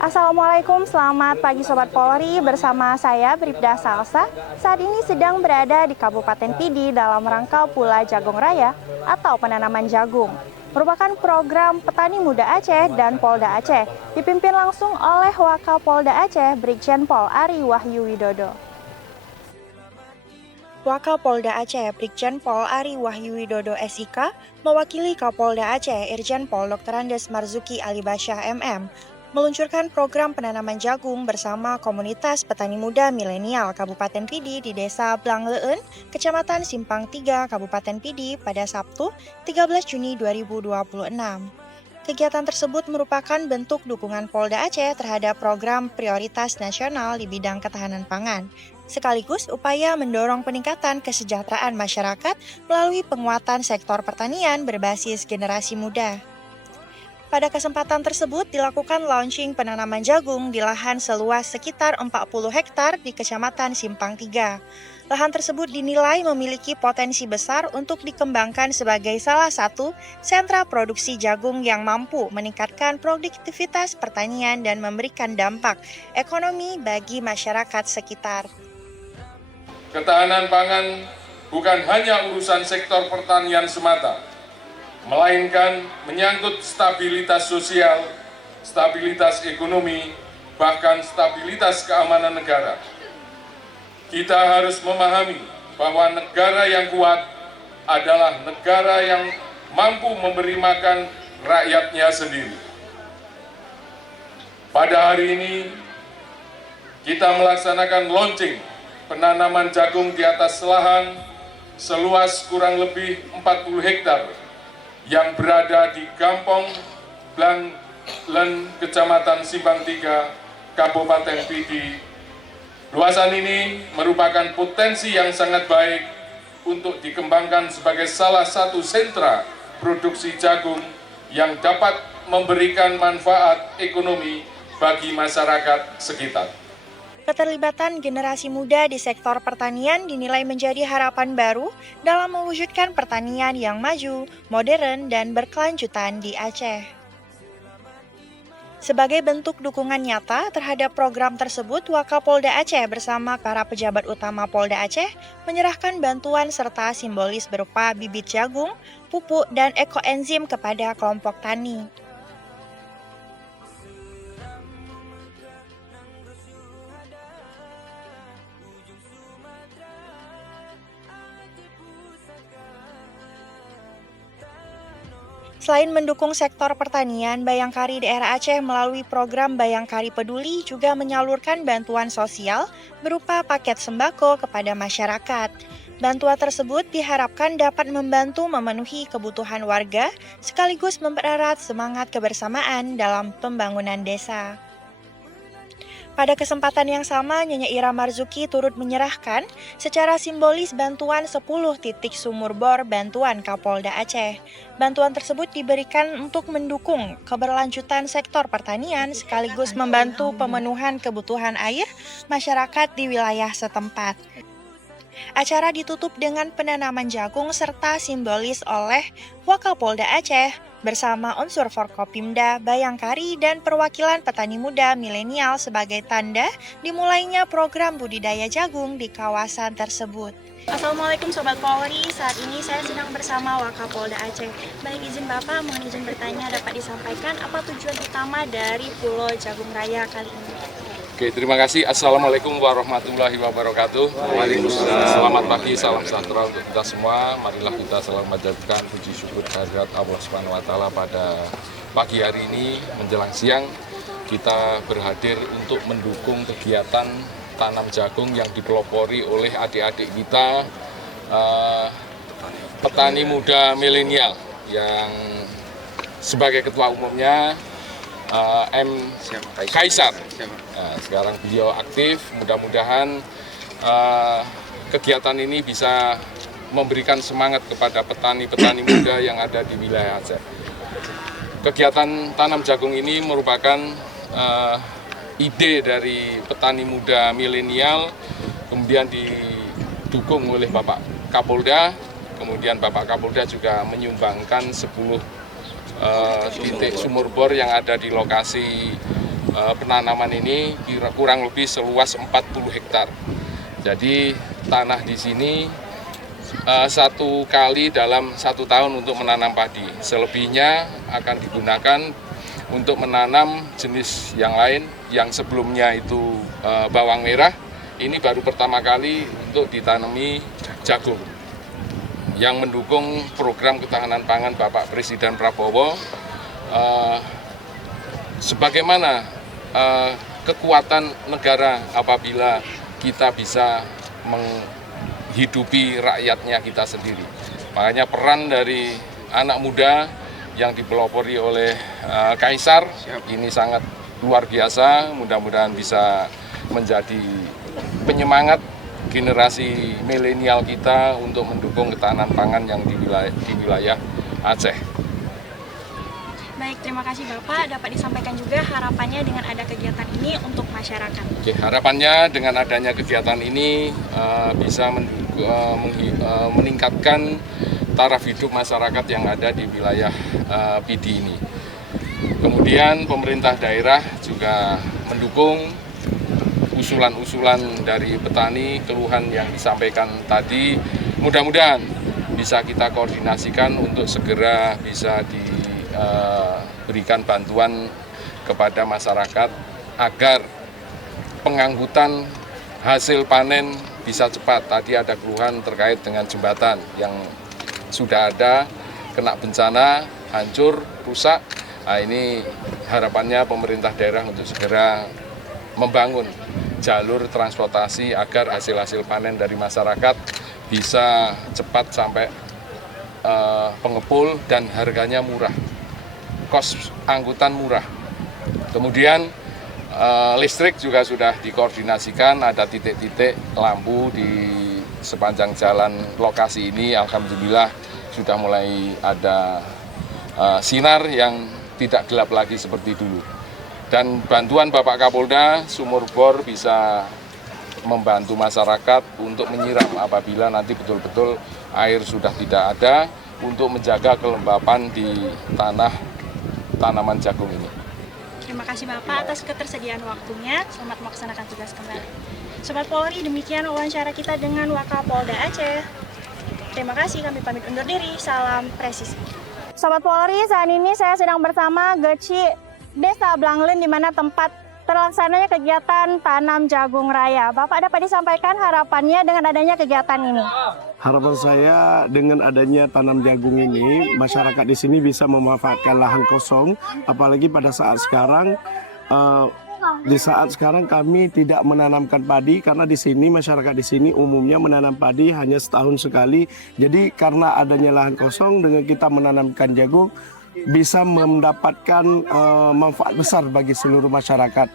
Assalamualaikum, selamat pagi Sobat Polri, bersama saya Bribda Salsa. Saat ini sedang berada di Kabupaten Pidi dalam rangka Pula Jagung Raya atau penanaman jagung. Merupakan program petani muda Aceh dan Polda Aceh, dipimpin langsung oleh Wakapolda Aceh, Brigjen Pol Ari Wahyu Widodo. Wakapolda Aceh, Brigjen Pol Ari Wahyu Widodo SIK, mewakili Kapolda Aceh, Irjen Pol Dr. Andes Marzuki Ali Basyah MM, meluncurkan program penanaman jagung bersama komunitas petani muda milenial Kabupaten Pidi di Desa Blangleun, Kecamatan Simpang 3, Kabupaten Pidi pada Sabtu 13 Juni 2026. Kegiatan tersebut merupakan bentuk dukungan Polda Aceh terhadap program prioritas nasional di bidang ketahanan pangan, sekaligus upaya mendorong peningkatan kesejahteraan masyarakat melalui penguatan sektor pertanian berbasis generasi muda. Pada kesempatan tersebut dilakukan launching penanaman jagung di lahan seluas sekitar 40 hektar di Kecamatan Simpang 3. Lahan tersebut dinilai memiliki potensi besar untuk dikembangkan sebagai salah satu sentra produksi jagung yang mampu meningkatkan produktivitas pertanian dan memberikan dampak ekonomi bagi masyarakat sekitar. Ketahanan pangan bukan hanya urusan sektor pertanian semata, melainkan menyangkut stabilitas sosial, stabilitas ekonomi, bahkan stabilitas keamanan negara. Kita harus memahami bahwa negara yang kuat adalah negara yang mampu memberi makan rakyatnya sendiri. Pada hari ini, kita melaksanakan launching penanaman jagung di atas lahan seluas kurang lebih 40 hektar yang berada di Kampung Blangleun, Kecamatan Simpang 3, Kabupaten Pidi. Luasan ini merupakan potensi yang sangat baik untuk dikembangkan sebagai salah satu sentra produksi jagung yang dapat memberikan manfaat ekonomi bagi masyarakat sekitar. Keterlibatan generasi muda di sektor pertanian dinilai menjadi harapan baru dalam mewujudkan pertanian yang maju, modern, dan berkelanjutan di Aceh. Sebagai bentuk dukungan nyata terhadap program tersebut, Wakapolda Aceh bersama para pejabat utama Polda Aceh menyerahkan bantuan serta simbolis berupa bibit jagung, pupuk, dan ekoenzim kepada kelompok tani. Selain mendukung sektor pertanian, Bayangkari daerah Aceh melalui program Bayangkari Peduli juga menyalurkan bantuan sosial berupa paket sembako kepada masyarakat. Bantuan tersebut diharapkan dapat membantu memenuhi kebutuhan warga sekaligus mempererat semangat kebersamaan dalam pembangunan desa. Pada kesempatan yang sama, Nyonya Ira Marzuki turut menyerahkan secara simbolis bantuan 10 titik sumur bor bantuan Kapolda Aceh. Bantuan tersebut diberikan untuk mendukung keberlanjutan sektor pertanian sekaligus membantu pemenuhan kebutuhan air masyarakat di wilayah setempat. Acara ditutup dengan penanaman jagung serta simbolis oleh Wakapolda Aceh bersama unsur Forkopimda, Bayangkari, dan perwakilan petani muda milenial sebagai tanda dimulainya program budidaya jagung di kawasan tersebut. Assalamualaikum Sobat Polri, saat ini saya sedang bersama Wakapolda Aceh. Baik, izin Bapak, mohon izin bertanya dapat disampaikan apa tujuan utama dari Pulau Jagung Raya kali ini? Oke, terima kasih. Assalamualaikum warahmatullahi wabarakatuh. Waalaikumsalam. Selamat pagi, salam sejahtera untuk kita semua. Marilah kita selalu menjadikan puji syukur kehadirat Allah Subhanahu wa Ta'ala pada pagi hari ini menjelang siang. Kita berhadir untuk mendukung kegiatan tanam jagung yang dipelopori oleh adik-adik kita, petani muda milenial yang sebagai ketua umumnya M. Kaisar. Nah, sekarang beliau aktif, mudah-mudahan kegiatan ini bisa memberikan semangat kepada petani-petani muda yang ada di wilayah Aceh. Kegiatan tanam jagung ini merupakan ide dari petani muda milenial, kemudian didukung oleh Bapak Kapolda, kemudian Bapak Kapolda juga menyumbangkan 10 titik sumur bor yang ada di lokasi penanaman ini kurang lebih seluas 40 hektar. Jadi tanah di sini satu kali dalam 1 tahun untuk menanam padi. Selebihnya akan digunakan untuk menanam jenis yang lain yang sebelumnya itu bawang merah. Ini baru pertama kali untuk ditanami jagung yang mendukung program ketahanan pangan Bapak Presiden Prabowo. Sebagaimana kekuatan negara apabila kita bisa menghidupi rakyatnya kita sendiri. Makanya peran dari anak muda yang dipelopori oleh Kaisar ini sangat luar biasa. Mudah-mudahan bisa menjadi penyemangat generasi milenial kita untuk mendukung ketahanan pangan yang di wilayah Aceh. Baik, terima kasih Bapak. Dapat disampaikan juga harapannya dengan ada kegiatan ini untuk masyarakat. Oke, harapannya dengan adanya kegiatan ini bisa meningkatkan taraf hidup masyarakat yang ada di wilayah Pidi ini. Kemudian pemerintah daerah juga mendukung usulan-usulan dari petani, keluhan yang disampaikan tadi. Mudah-mudahan bisa kita koordinasikan untuk segera bisa diberikan bantuan kepada masyarakat agar pengangkutan hasil panen bisa cepat. Tadi ada keluhan terkait dengan jembatan yang sudah ada, kena bencana, hancur, rusak. Nah, ini harapannya pemerintah daerah untuk segera membangun jalur transportasi agar hasil-hasil panen dari masyarakat bisa cepat sampai pengepul dan harganya murah, kos angkutan murah. Kemudian listrik juga sudah dikoordinasikan, ada titik-titik lampu di sepanjang jalan lokasi ini. Alhamdulillah sudah mulai ada sinar yang tidak gelap lagi seperti dulu. Dan bantuan Bapak Kapolda sumur bor bisa membantu masyarakat untuk menyiram apabila nanti betul-betul air sudah tidak ada, untuk menjaga kelembapan di tanah tanaman jagung ini. Terima kasih Bapak atas ketersediaan waktunya. Selamat melaksanakan tugas kembali. Sobat Polri, demikian wawancara kita dengan Wakapolda Aceh. Terima kasih, kami pamit undur diri. Salam presisi. Sobat Polri, saat ini saya sedang bersama Geci Desa Blanglen, di mana tempat terlaksananya kegiatan tanam jagung raya. Bapak dapat disampaikan harapannya dengan adanya kegiatan ini? Harapan saya dengan adanya tanam jagung ini, masyarakat di sini bisa memanfaatkan lahan kosong, apalagi pada saat sekarang. Di saat sekarang kami tidak menanamkan padi karena di sini masyarakat di sini umumnya menanam padi hanya setahun sekali. Jadi karena adanya lahan kosong, dengan kita menanamkan jagung bisa mendapatkan manfaat besar bagi seluruh masyarakat,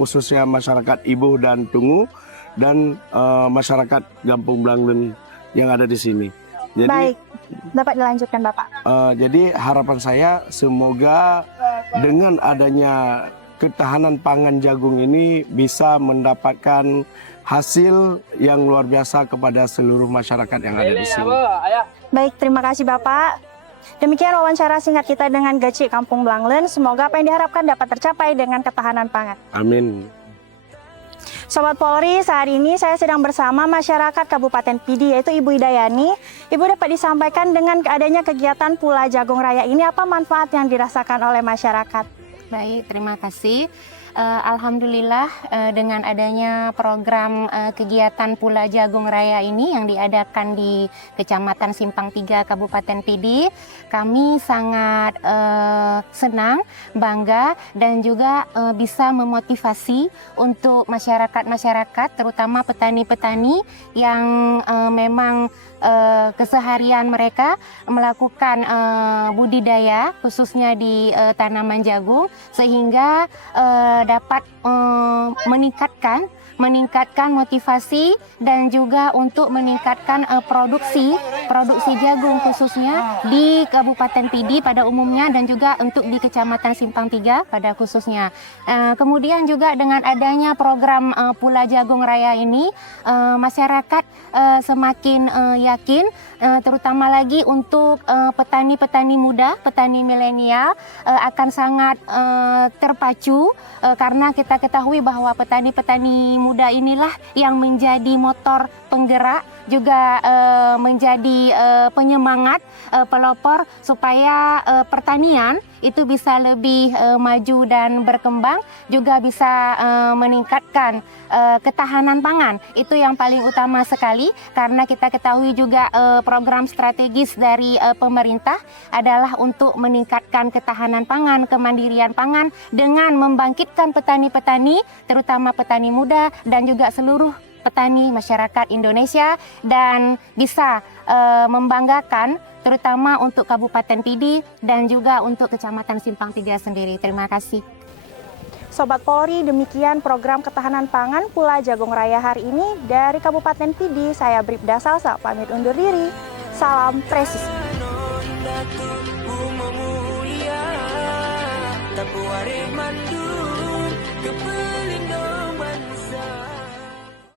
khususnya masyarakat Ibuh dan Tungu dan masyarakat Kampung Blanglen yang ada di sini. Jadi, baik, dapat dilanjutkan Bapak. Jadi harapan saya semoga dengan adanya ketahanan pangan jagung ini bisa mendapatkan hasil yang luar biasa kepada seluruh masyarakat yang ada di sini. Baik, terima kasih Bapak. Demikian wawancara singkat kita dengan Geci Kampung Blanglen. Semoga apa yang diharapkan dapat tercapai dengan ketahanan pangan. Amin. Sobat Polri, saat ini saya sedang bersama masyarakat Kabupaten Pidi, yaitu Ibu Idayani. Ibu dapat disampaikan dengan adanya kegiatan Pula Jagung Raya ini, apa manfaat yang dirasakan oleh masyarakat? Baik, terima kasih. Alhamdulillah dengan adanya program kegiatan Pula Jagung Raya ini yang diadakan di Kecamatan Simpang 3 Kabupaten Pidi, kami sangat senang, bangga dan juga bisa memotivasi untuk masyarakat-masyarakat, terutama petani-petani yang memang keseharian mereka melakukan budidaya khususnya di tanaman jagung, sehingga dapat meningkatkan motivasi dan juga untuk meningkatkan produksi jagung khususnya di Kabupaten Pidi pada umumnya dan juga untuk di Kecamatan Simpang 3 pada khususnya. Kemudian juga dengan adanya program Pula Jagung Raya ini, masyarakat semakin yakin, terutama lagi untuk petani-petani muda, petani milenial akan sangat terpacu karena kita ketahui bahwa petani-petani muda inilah yang menjadi motor penggerak, juga menjadi penyemangat, pelopor supaya pertanian itu bisa lebih maju dan berkembang, juga bisa meningkatkan ketahanan pangan. Itu yang paling utama sekali, karena kita ketahui juga program strategis dari pemerintah adalah untuk meningkatkan ketahanan pangan, kemandirian pangan dengan membangkitkan petani-petani, terutama petani muda dan juga seluruh petani masyarakat Indonesia, dan bisa membanggakan terutama untuk Kabupaten Pidi dan juga untuk Kecamatan Simpang 3 sendiri. Terima kasih. Sobat Polri, demikian program ketahanan pangan Pula Jagung Raya hari ini dari Kabupaten Pidi. Saya Bribda Salsa, pamit undur diri. Salam presisi. Tapuare mandun